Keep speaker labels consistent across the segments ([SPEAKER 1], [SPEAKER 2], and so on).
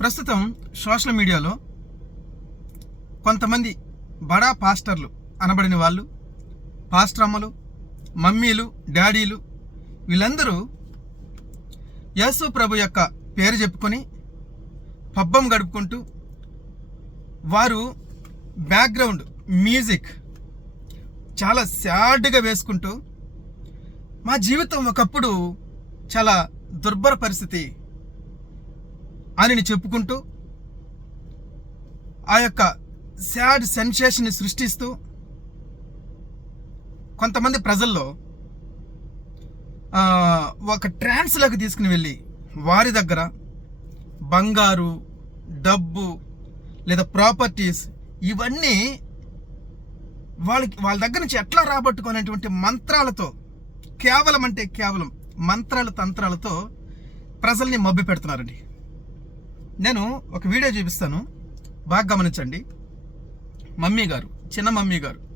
[SPEAKER 1] ప్రస్తుతం సోషల్ మీడియాలో కొంతమంది బడా పాస్టర్లు అనబడిన వాళ్ళు పాస్టర్ అమ్మలు మమ్మీలు డాడీలు వీళ్ళందరూ యేసు ప్రభు యొక్క పేరు చెప్పుకొని పబ్బం గడుపుకుంటూ వారు బ్యాక్గ్రౌండ్ మ్యూజిక్ చాలా సాడ్గా వేసుకుంటూ మా జీవితం ఒకప్పుడు చాలా దుర్భర పరిస్థితి అని చెప్పుకుంటూ ఆ యొక్క శాడ్ సెన్సేషన్ని సృష్టిస్తూ కొంతమంది ప్రజల్లో ఒక ట్రాన్స్లోకి తీసుకుని వెళ్ళి వారి దగ్గర బంగారు డబ్బు లేదా ప్రాపర్టీస్ ఇవన్నీ వాళ్ళకి వాళ్ళ దగ్గర నుంచి ఎట్లా రాబట్టుకునేటువంటి మంత్రాలతో కేవలం అంటే కేవలం మంత్రాల తంత్రాలతో ప్రజల్ని మభ్య పెడుతున్నారండి నేను ఒక వీడియో చూపిస్తాను. బాగా గమనించండి. మమ్మీ గారు చిన్న మమ్మీ గారు.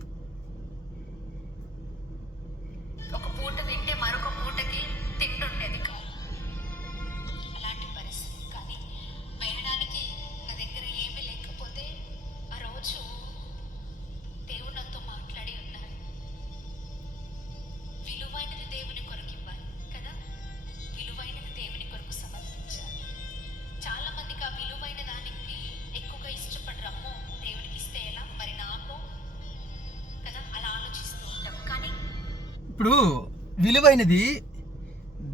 [SPEAKER 1] ఇప్పుడు విలువైనది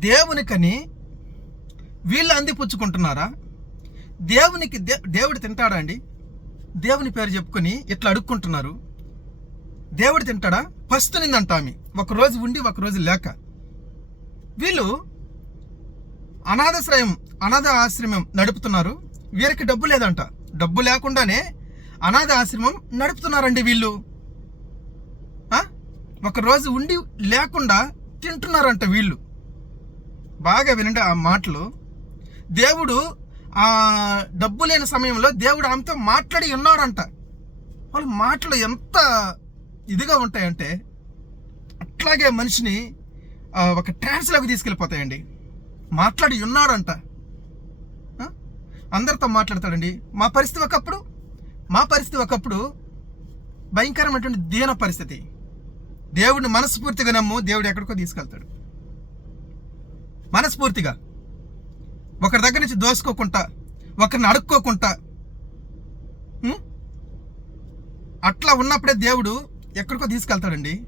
[SPEAKER 1] దేవునికని వీళ్ళు అందిపుచ్చుకుంటున్నారా? దేవునికి దే దేవుడు తింటాడా అండి? దేవుని పేరు చెప్పుకొని ఇట్లా అడుక్కుంటున్నారు? దేవుడు తింటాడా? పస్తునిందంట ఆమె ఒక రోజు ఉండి ఒక రోజు లేక. వీళ్ళు అనాథాశ్రయం అనాథ ఆశ్రమం నడుపుతున్నారు. వీరికి డబ్బు లేదంట. డబ్బు లేకుండానే అనాథ ఆశ్రమం నడుపుతున్నారండి వీళ్ళు. ఒకరోజు ఉండి లేకుండా తింటున్నారంట వీళ్ళు. బాగా వినండి ఆ మాటలు. దేవుడు ఆ డబ్బు లేని సమయంలో దేవుడు ఆమెతో మాట్లాడి ఉన్నాడంట. వాళ్ళ మాటలు ఎంత ఇదిగా ఉంటాయంటే అట్లాగే మనిషిని ఒక ట్రాన్స్లోకి తీసుకెళ్ళిపోతాయండి. మాట్లాడి ఉన్నాడంట. అందరితో మాట్లాడతాడండి. మా పరిస్థితి ఒకప్పుడు మా పరిస్థితి ఒకప్పుడు భయంకరమైనటువంటి దీన పరిస్థితి. దేవుడిని మనస్ఫూర్తిగా నమ్ము దేవుడు ఎక్కడికో తీసుకెళ్తాడు. మనస్ఫూర్తిగా. ఒకరి దగ్గర నుంచి దోసుకోకుండా ఒకరిని అడుక్కోకుండా? అట్లా ఉన్నప్పుడే దేవుడు ఎక్కడికో తీసుకెళ్తాడండి.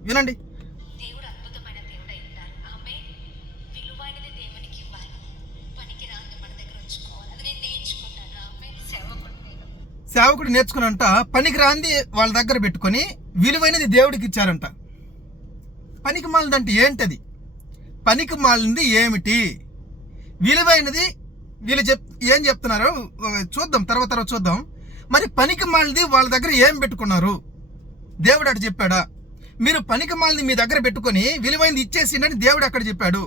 [SPEAKER 1] వినండి.
[SPEAKER 2] సేవకుడు
[SPEAKER 1] నేర్చుకున్నంట పనికి రాంది వాళ్ళ దగ్గర పెట్టుకొని విలువైనది దేవుడికి ఇచ్చారంట. పనికి మాలిందంటే ఏంటది? పనికి మాలింది ఏమిటి? విలువైనది వీళ్ళు చెప్ ఏం చెప్తున్నారో? చూద్దాం తర్వాత తర్వాత చూద్దాం. మరి పనికి మాలింది వాళ్ళ దగ్గర ఏం పెట్టుకున్నారు? దేవుడు అటు చెప్పాడా మీరు పనికి మాలింది మీ దగ్గర పెట్టుకొని విలువైనది ఇచ్చేసిండని దేవుడు అక్కడ చెప్పాడు.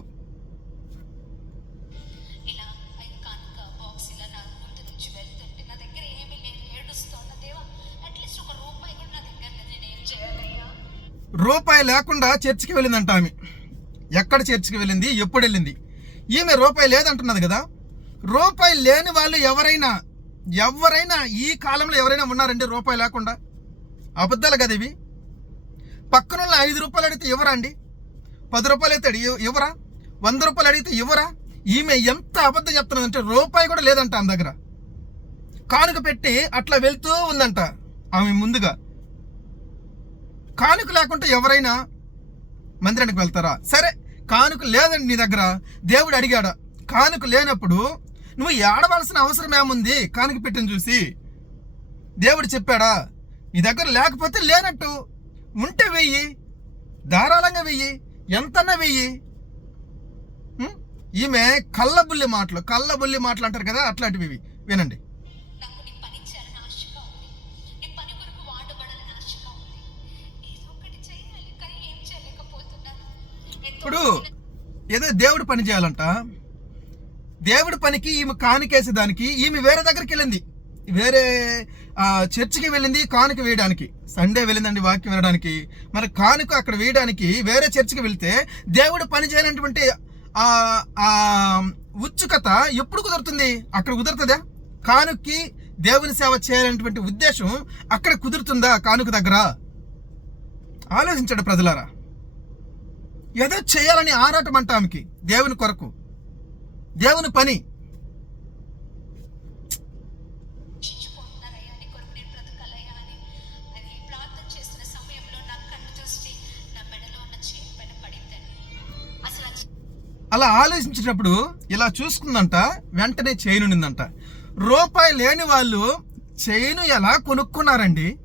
[SPEAKER 2] రూపాయి
[SPEAKER 1] లేకుండా చర్చికి వెళ్ళిందంట ఆమె. ఎక్కడ చర్చికి వెళ్ళింది? ఎప్పుడు వెళ్ళింది? ఈమె రూపాయి లేదంటున్నది కదా. రూపాయి లేని వాళ్ళు ఎవరైనా ఎవరైనా ఈ కాలంలో ఎవరైనా ఉన్నారండి రూపాయి లేకుండా? అబద్ధాలు కదా ఇవి. పక్కన ఐదు రూపాయలు అడిగితే ఇవ్వరా అండి? పది రూపాయలు అయితే అడిగి ఇవ్వరా? వంద రూపాయలు అడిగితే ఇవ్వరా? ఈమె ఎంత అబద్ధం చెప్తున్నదంటే రూపాయి కూడా లేదంట ఆమె దగ్గర. కానుక పెట్టి అట్లా వెళ్తూ ఉందంట ఆమె ముందుగా. కానుక లేకుంటే ఎవరైనా మందిరానికి వెళ్తారా? సరే కానుక లేదండి నీ దగ్గర. దేవుడు అడిగాడా కానుక లేనప్పుడు నువ్వు ఏడవలసిన అవసరం ఏముంది? కానుక పెట్టిన చూసి. దేవుడు చెప్పాడా నీ దగ్గర లేకపోతే లేనట్టు. ఉంటే వెయ్యి ధారాళంగా వెయ్యి ఎంతన్నా వెయ్యి. ఈమె కళ్ళబుల్లి మాటలు కళ్ళబుల్లి మాటలు అంటారు కదా అట్లాంటివి ఇవి. వినండి. ఇప్పుడు ఏదో దేవుడు పని చేయాలంట. దేవుడి పనికి ఈమె కానుకేసే దానికి ఈమె వేరే దగ్గరికి వెళ్ళింది. వేరే చర్చికి వెళ్ళింది కానుక వేయడానికి. సండే వెళ్ళిందండి వాక్యం వినడానికి. మరి కానుక అక్కడ వేయడానికి వేరే చర్చికి వెళ్తే దేవుడు పని చేయనటువంటి ఆ ఉత్సుకత ఎప్పుడు కుదురుతుంది? అక్కడ కుదురుతుందా? కానుక్కి దేవుని సేవ చేయాలనేటువంటి ఉద్దేశం అక్కడ కుదురుతుందా కానుక దగ్గర? ఆలోచించండి ప్రజలారా. ఏదో చేయాలని ఆరాటం అంట ఆమెకి. దేవుని కొరకు. దేవుని పని. అలా ఆలోచించేటప్పుడు ఇలా చూసుకుందంట వెంటనే చైన్ ఉండిందంట రూపాయి లేని వాళ్ళు చైన్ ఎలా కొనుక్కున్నారండి?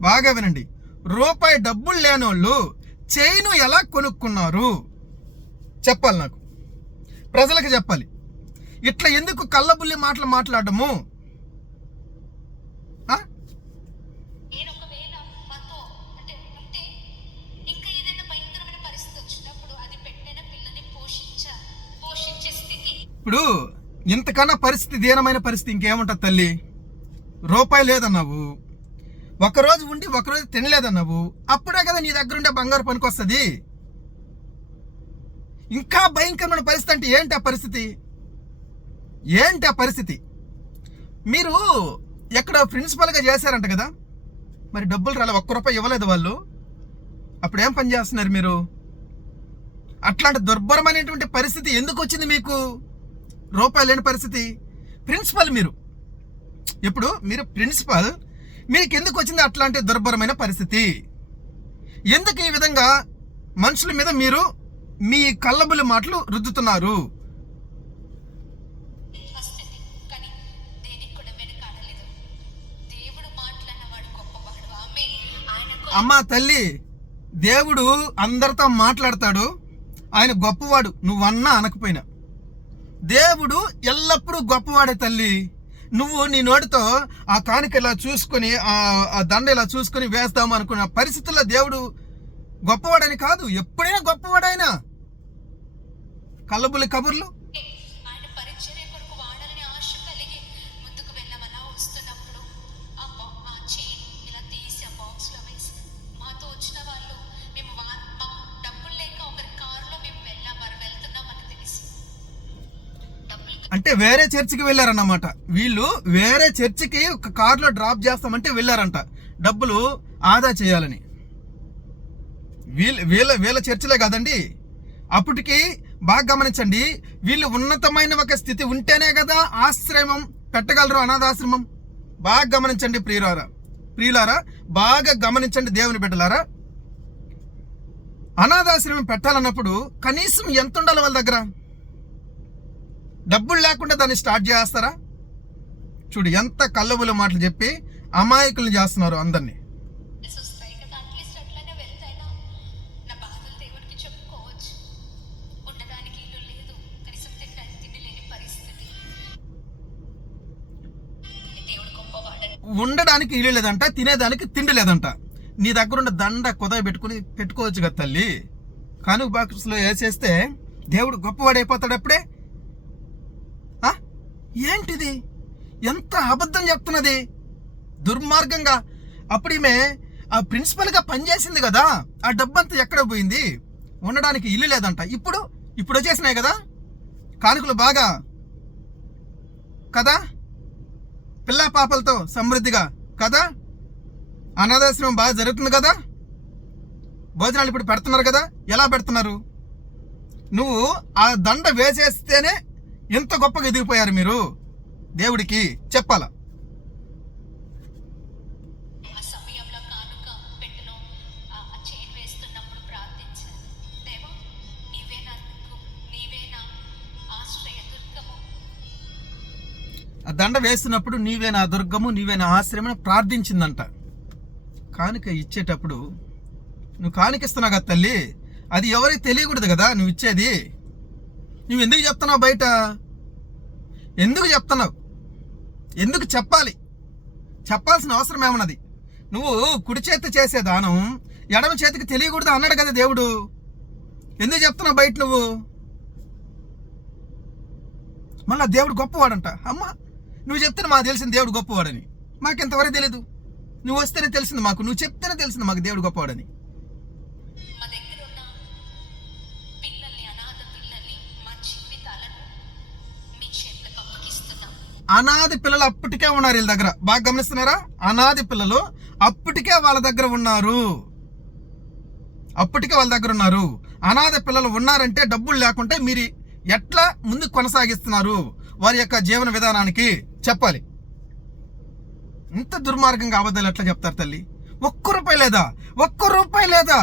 [SPEAKER 1] బాగా వినండి. రూపాయి డబ్బులు లేని వాళ్ళు చైన్ ఎలా కొనుక్కున్నారు? చెప్పాలి నాకు. ప్రజలకు చెప్పాలి. ఇట్లా ఎందుకు కళ్ళబుల్లి మాటలు మాట్లాడము? ఇప్పుడు ఇంతకన్నా పరిస్థితి దీనమైన పరిస్థితి ఇంకేముంటుంది తల్లి? రూపాయి లేదన్నావు. ఒకరోజు ఉండి ఒకరోజు తినలేదన్నావు అప్పుడే కదా నీ దగ్గర ఉండే బంగారు పనికొస్తుంది. ఇంకా భయంకరమైన పరిస్థితి అంటే ఏంటి ఆ పరిస్థితి? ఏంటి ఆ పరిస్థితి? మీరు ఎక్కడ ప్రిన్సిపల్గా చేశారంట కదా? మరి డబ్బులు రాలే ఒక్క రూపాయి ఇవ్వలేదు వాళ్ళు. అప్పుడు ఏం పని చేస్తున్నారు మీరు? అట్లాంటి దుర్భరమైనటువంటి పరిస్థితి ఎందుకు వచ్చింది మీకు? రూపాయి లేని పరిస్థితి. ప్రిన్సిపల్ మీరు. ఇప్పుడు మీరు ప్రిన్సిపల్ మీకు ఎందుకు వచ్చింది అట్లాంటి దుర్భరమైన పరిస్థితి? ఎందుకు ఈ విధంగా మనుషుల మీద మీరు మీ కళ్ళబులి మాటలు రుద్దుతున్నారు? అమ్మా తల్లి దేవుడు అందరితో మాట్లాడతాడు. ఆయన గొప్పవాడు. నువ్వన్నా అనకపోయినా. దేవుడు ఎల్లప్పుడూ గొప్పవాడే తల్లి. నువ్వు నీ నోటితో ఆ కానుక ఇలా చూసుకొని ఆ దండ ఇలా చూసుకొని వేస్తాము అనుకున్న పరిస్థితుల్లో దేవుడు గొప్పవాడని కాదు. ఎప్పుడైనా గొప్పవాడైనా. కళ్ళబుల్లి కబుర్లు. అంటే వేరే చర్చికి వెళ్ళారన్నమాట. వీళ్ళు వేరే చర్చికి ఒక కార్లో డ్రాప్ చేస్తామంటే వెళ్ళారంట. డబ్బులు ఆదా చేయాలని. వీళ్ళ వీళ్ళ వీళ్ళ చర్చిలే కదండి. అప్పటికి బాగా గమనించండి వీళ్ళు ఉన్నతమైన ఒక స్థితి ఉంటేనే కదా ఆశ్రమం పెట్టగలరు అనాథాశ్రమం. బాగా గమనించండి ప్రియులారా. ప్రియులారా బాగా గమనించండి దేవుని బిడ్డలారా. అనాథాశ్రమం పెట్టాలన్నప్పుడు కనీసం ఎంత ఉండాలి వాళ్ళ దగ్గర? డబ్బులు లేకుండా దాన్ని స్టార్ట్ చేస్తారా? చూడు ఎంత కల్లబుల మాటలు చెప్పి అమాయకులు చేస్తున్నారు అందరినీ.
[SPEAKER 2] ఉండడానికి ఇల్లు
[SPEAKER 1] లేదంట తినేదానికి తిండి లేదంట. నీ దగ్గర ఉన్న దండ కుదవ పెట్టుకుని పెట్టుకోవచ్చు కదా తల్లి. కానుక బాక్స్లో వేసేస్తే దేవుడు గొప్పవాడైపోతాడు అప్పుడే. ఏంటిది? ఎంత అబద్ధం చెప్తున్నది? దుర్మార్గంగా. అప్పుడు ఈమె ఆ ప్రిన్సిపల్గా పనిచేసింది కదా ఆ డబ్బంతా ఎక్కడ పోయింది? ఉండడానికి ఇల్లు లేదంట. ఇప్పుడు? ఇప్పుడు వచ్చేసినాయి కదా? కానుకలు బాగా. కదా? పిల్ల పాపలతో సమృద్ధిగా. కదా? అనాథాశ్రమం బాగా జరుగుతుంది కదా? భోజనాలు ఇప్పుడు పెడుతున్నారు కదా? ఎలా పెడుతున్నారు? నువ్వు ఆ దండ వేసేస్తేనే ఎంత గొప్పగా ఎదిగిపోయారు మీరు? దేవుడికి చెప్పాలా?
[SPEAKER 2] ఆ
[SPEAKER 1] దండ వేస్తున్నప్పుడు నీవే నా దుర్గము నీవే నా ఆశ్రయం అని ప్రార్థించిందంట. కానుక ఇచ్చేటప్పుడు నువ్వు కానుకిస్తున్నావు కదా తల్లి అది ఎవరికి తెలియకూడదు కదా నువ్వు ఇచ్చేది? నువ్వు ఎందుకు చెప్తున్నావు బయట? ఎందుకు చెప్తున్నావు? ఎందుకు చెప్పాలి? చెప్పాల్సిన అవసరం ఏమన్నది? నువ్వు కుడి చేతి చేసే దానం ఎడమ చేతికి తెలియకూడదు అన్నాడు కదా దేవుడు. ఎందుకు చెప్తున్నావు బయట నువ్వు? మళ్ళా దేవుడు గొప్పవాడంట. అమ్మ నువ్వు చెప్తేనే మాకు తెలిసింది దేవుడు గొప్పవాడని. మాకెంతవరకు తెలియదు నువ్వు వస్తేనే తెలిసింది మాకు. నువ్వు చెప్తేనే తెలిసింది మాకు దేవుడు గొప్పవాడని. అనాది పిల్లలు అప్పటికే ఉన్నారు వీళ్ళ దగ్గర. బాగా గమనిస్తున్నారా? అనాది పిల్లలు అప్పటికే వాళ్ళ దగ్గర ఉన్నారు. అప్పటికే వాళ్ళ దగ్గర ఉన్నారు. అనాథ పిల్లలు ఉన్నారంటే డబ్బులు లేకుంటే మీరు ఎట్లా ముందు కొనసాగిస్తున్నారు? వారి యొక్క జీవన విధానానికి చెప్పాలి. ఇంత దుర్మార్గంగా అబద్ధాలు ఎట్లా చెప్తారు తల్లి? ఒక్క రూపాయి లేదా? ఒక్క రూపాయి లేదా?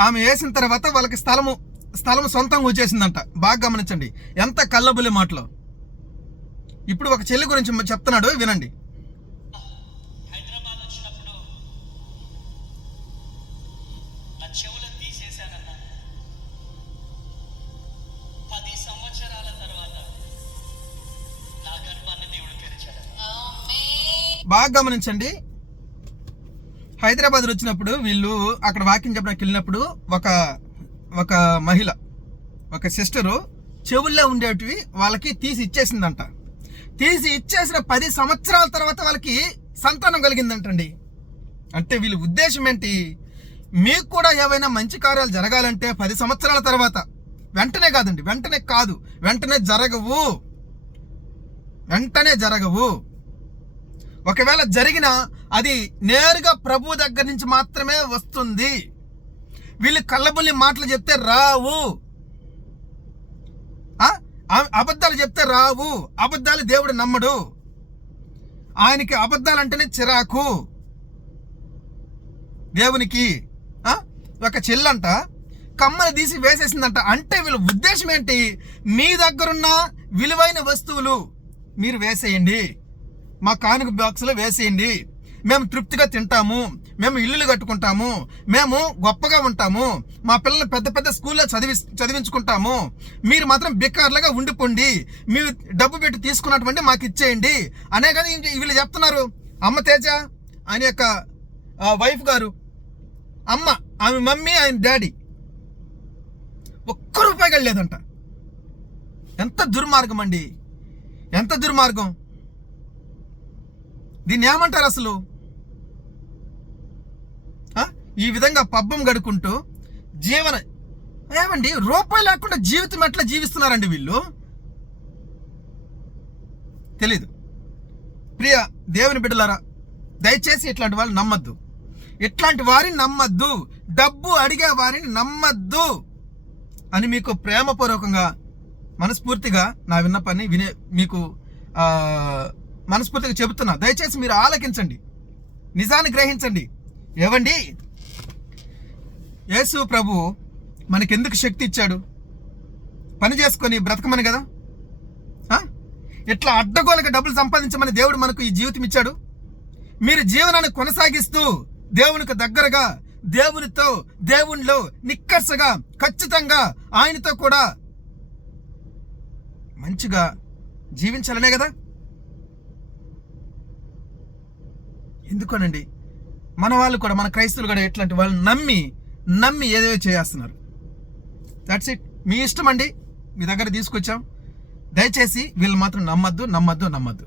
[SPEAKER 3] ఆమె
[SPEAKER 1] వేసిన తర్వాత వాళ్ళకి స్థలము స్థలము సొంతంగా వచ్చేసిందంట. బాగా గమనించండి. ఎంత కల్లబుల్లి మాటలు. ఇప్పుడు ఒక చెల్లి గురించి చెప్తున్నాడు వినండి. బాగా గమనించండి. హైదరాబాద్ వచ్చినప్పుడు వీళ్ళు అక్కడ వాకింగ్ చెప్పడానికి వెళ్ళినప్పుడు ఒక ఒక మహిళ ఒక సిస్టరు చెవుల్లో ఉండేటివి వాళ్ళకి తీసి ఇచ్చేసిందంట. తీసి ఇచ్చేసిన పది సంవత్సరాల తర్వాత వాళ్ళకి సంతానం కలిగిందంటండి. అంటే వీళ్ళ ఉద్దేశం ఏంటి? మీకు కూడా ఏవైనా మంచి కార్యాలు జరగాలంటే పది సంవత్సరాల తర్వాత వెంటనే కాదండి వెంటనే కాదు వెంటనే జరగవు. వెంటనే జరగవు. ఒకవేళ జరిగినా అది నేరుగా ప్రభు దగ్గర నుంచి మాత్రమే వస్తుంది. వీళ్ళు కళ్ళబుల్లి మాటలు చెప్తే రావు. అబద్ధాలు చెప్తే రావు. అబద్ధాలు దేవుడు నమ్మడు. ఆయనకి అబద్ధాలు అంటేనే చిరాకు. దేవునికి ఒక చెల్లంట కమ్మని తీసి వేసేసిందంట. అంటే వీళ్ళ ఉద్దేశం ఏంటి? మీ దగ్గరున్న విలువైన వస్తువులు మీరు వేసేయండి. మా కానుక బాక్స్లో వేసేయండి. మేము తృప్తిగా తింటాము మేము ఇల్లులు కట్టుకుంటాము మేము గొప్పగా ఉంటాము మా పిల్లల్ని పెద్ద పెద్ద స్కూల్లో చదివి చదివించుకుంటాము. మీరు మాత్రం బికార్లుగా ఉండిపోండి. మీరు డబ్బు పెట్టి తీసుకున్నటువంటి మాకు ఇచ్చేయండి. అనే కానీ వీళ్ళు చెప్తున్నారు. అమ్మ తేజ ఆయన యొక్క వైఫ్ గారు అమ్మ ఆమె మమ్మీ ఆయన డాడీ ఒక్క రూపాయి లేదంట. ఎంత దుర్మార్గం అండి. ఎంత దుర్మార్గం. దీన్ని ఏమంటారు అసలు? ఈ విధంగా పబ్బం గడుకుంటూ జీవన ఏమండి? రూపాయి లేకుండా జీవితం ఎట్లా జీవిస్తున్నారండి వీళ్ళు? తెలీదు. ప్రియ దేవుని బిడ్డలారా దయచేసి ఇట్లాంటి వాళ్ళు నమ్మద్దు. ఇట్లాంటి వారిని నమ్మద్దు. డబ్బు అడిగే వారిని నమ్మద్దు అని మీకు ప్రేమపూర్వకంగా మనస్ఫూర్తిగా నా విన్నపాన్ని వినే మీకు మనస్ఫూర్తిగా చెబుతున్నా. దయచేసి మీరు ఆలకించండి. నిజాన్ని గ్రహించండి. ఏవండి? యేసు ప్రభు మనకెందుకు శక్తి ఇచ్చాడు? పని చేసుకొని బ్రతకమని కదా? ఇట్లా అడ్డగోలుగా డబ్బులు సంపాదించమని దేవుడు మనకు ఈ జీవితం ఇచ్చాడు? మీరు జీవనాన్ని కొనసాగిస్తూ దేవునికి దగ్గరగా దేవునితో దేవునిలో నిక్కర్సగా ఖచ్చితంగా ఆయనతో కూడా మంచిగా జీవించాలనే కదా? ఎందుకోనండి? మన వాళ్ళు కూడా మన క్రైస్తవులు కూడా ఎట్లాంటి వాళ్ళు నమ్మి నమ్మి ఏదేదో చేస్తున్నారు. దట్స్ ఇట్ మీ ఇష్టం అండి. మీ దగ్గర తీసుకొచ్చాం. దయచేసి వీళ్ళు మాత్రం నమ్మద్దు నమ్మద్దు నమ్మద్దు.